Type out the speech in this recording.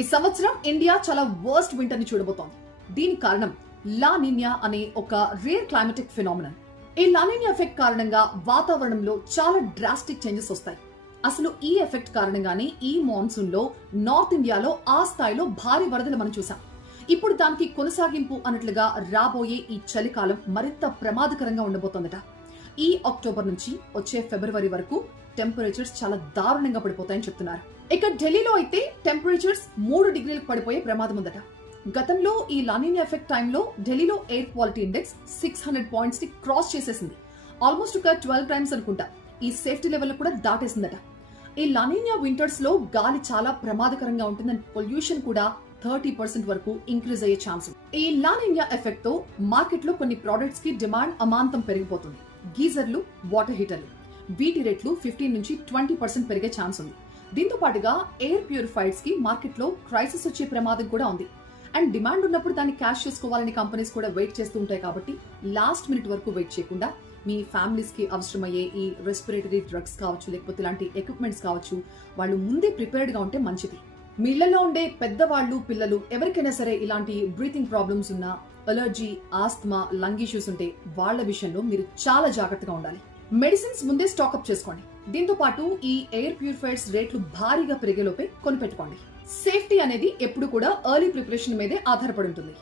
ఈ సంవత్సరం ఇండియా చాలా వర్స్ట్ వింటర్ ని చూడబోతోంది. దీని కారణం లా నిన్యా అనే ఒక రేర్ క్లైమాటిక్ ఫినామినన్. ఈ లా నిన్యా ఎఫెక్ట్ కారణంగా వాతావరణంలో చాలా డ్రాస్టిక్ చేంజెస్ వస్తాయి. అసలు ఈ ఎఫెక్ట్ కారణంగానే ఈ మాన్సూన్ లో నార్త్ ఇండియాలో ఆ స్థాయిలో భారీ వరదలు మనం చూసాం. ఇప్పుడు దానికి కొనసాగింపు అన్నట్లుగా రాబోయే ఈ చలికాలం మరింత ప్రమాదకరంగా ఉండబోతోందట. ఈ అక్టోబర్ నుంచి వచ్చే ఫిబ్రవరి వరకు టెంపరేచర్స్ చాలా దారుణంగా పడిపోతాయని చెప్తున్నారు. ఇక ఢిల్లీలో అయితే టెంపరేచర్స్ 3 డిగ్రీలకు పడిపోయే ప్రమాదం ఉందట. గతంలో ఈ లానినా ఎఫెక్ట్ టైంలో ఢిల్లీలో ఎయిర్ క్వాలిటీ ఇండెక్స్ 600 పాయింట్స్ ని క్రాస్ చేసేసింది. ఆల్మోస్ట్ ఒక 12 టైమ్స్ అనుకుంటా. ఈ సేఫ్టీ లెవెల్ కూడా దాటేసిందట. ఈ లానినా వింటర్స్ లో గాలి చాలా ప్రమాదకరంగా ఉంటుందని పొల్యూషన్ కూడా 30% వరకు ఇంక్రీజ్ అయ్యే ఛాన్స్ ఉంది. ఈ లానినా ఎఫెక్ట్ తో మార్కెట్ లో కొన్ని ప్రొడక్ట్స్ కి డిమాండ్ అమాంతం పెరిగిపోతుంది. గీజర్లు, వాటర్ హీటర్లు వీటి రేట్లు 15 నుంచి 20% పెరిగే ఛాన్స్ ఉంది. దీంతో పాటుగా ఎయిర్ ప్యూరిఫైర్స్ కి మార్కెట్ లో క్రైసిస్ వచ్చే ప్రమాదం కూడా ఉంది. అండ్ డిమాండ్ ఉన్నప్పుడు దాన్ని క్యాష్ చేసుకోవాలని కంపెనీస్ కూడా వెయిట్ చేస్తూ ఉంటాయి. కాబట్టి లాస్ట్ మినిట్ వరకు వెయిట్ చేయకుండా మీ ఫ్యామిలీస్ కి అవసరమయ్యే ఈ రెస్పిరేటరీ డ్రగ్స్ కావచ్చు, లేకపోతే ఇలాంటి ఎక్విప్మెంట్స్ కావచ్చు, వాళ్ళు ముందే ప్రిపేర్డ్ గా ఉంటే మంచిది. మీ ఇళ్లలో ఉండే పెద్దవాళ్ళు, పిల్లలు ఎవరికైనా సరే ఇలాంటి బ్రీతింగ్ ప్రాబ్లమ్స్ ఉన్నా, అలర్జీ, ఆస్తమా, లంగ్ ఇష్యూస్ ఉంటే వాళ్ళ విషయంలో మీరు చాలా జాగ్రత్తగా ఉండాలి. మెడిసిన్స్ ముందే స్టాక్అప్ చేసుకోండి. దీంతో పాటు ఈ ఎయిర్ ప్యూరిఫైర్స్ రేట్లు భారీగా పెరిగేలోపే కొనిపెట్టుకోండి. సేఫ్టీ అనేది ఎప్పుడు కూడా ఎర్లీ ప్రిపరేషన్ మీదే ఆధారపడి ఉంటుంది.